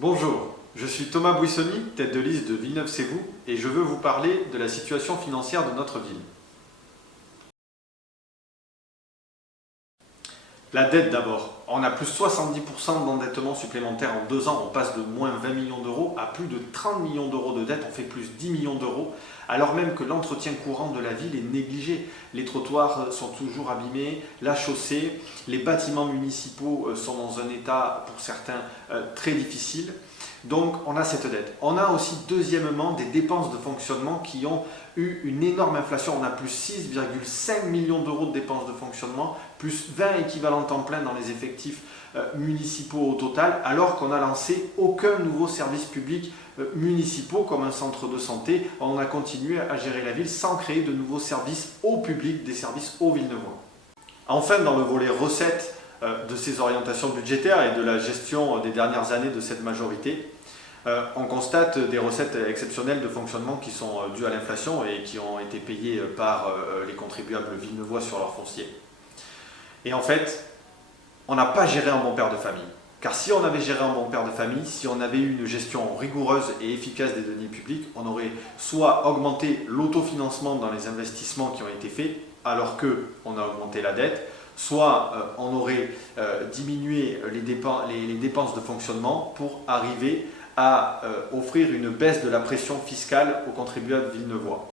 Bonjour, je suis Thomas Bouissoni, tête de liste de Villeneuve-C'est-Vous et je veux vous parler de la situation financière de notre ville. La dette d'abord. On a plus 70% d'endettement supplémentaire en 2 ans. On passe de moins 20 millions d'euros à plus de 30 millions d'euros de dette. On fait plus 10 millions d'euros, alors même que l'entretien courant de la ville est négligé. Les trottoirs sont toujours abîmés, la chaussée, les bâtiments municipaux sont dans un état, pour certains, très difficile. Donc on a cette dette. On a aussi deuxièmement des dépenses de fonctionnement qui ont eu une énorme inflation. On a plus 6,5 millions d'euros de dépenses de fonctionnement, plus 20 équivalents temps plein dans les effectifs municipaux au total, alors qu'on n'a lancé aucun nouveau service public municipaux comme un centre de santé. On a continué à gérer la ville sans créer de nouveaux services au public, des services aux Villeneuvois. Enfin, dans le volet recettes de ces orientations budgétaires et de la gestion des dernières années de cette majorité, on constate des recettes exceptionnelles de fonctionnement qui sont dues à l'inflation et qui ont été payées par les contribuables villeneuvois sur leur foncier. Et en fait, on n'a pas géré un bon père de famille. Car si on avait géré un bon père de famille, si on avait eu une gestion rigoureuse et efficace des deniers publics, on aurait soit augmenté l'autofinancement dans les investissements qui ont été faits, alors qu'on a augmenté la dette, soit on aurait diminué les dépenses de fonctionnement pour arriver à offrir une baisse de la pression fiscale aux contribuables villeneuvois.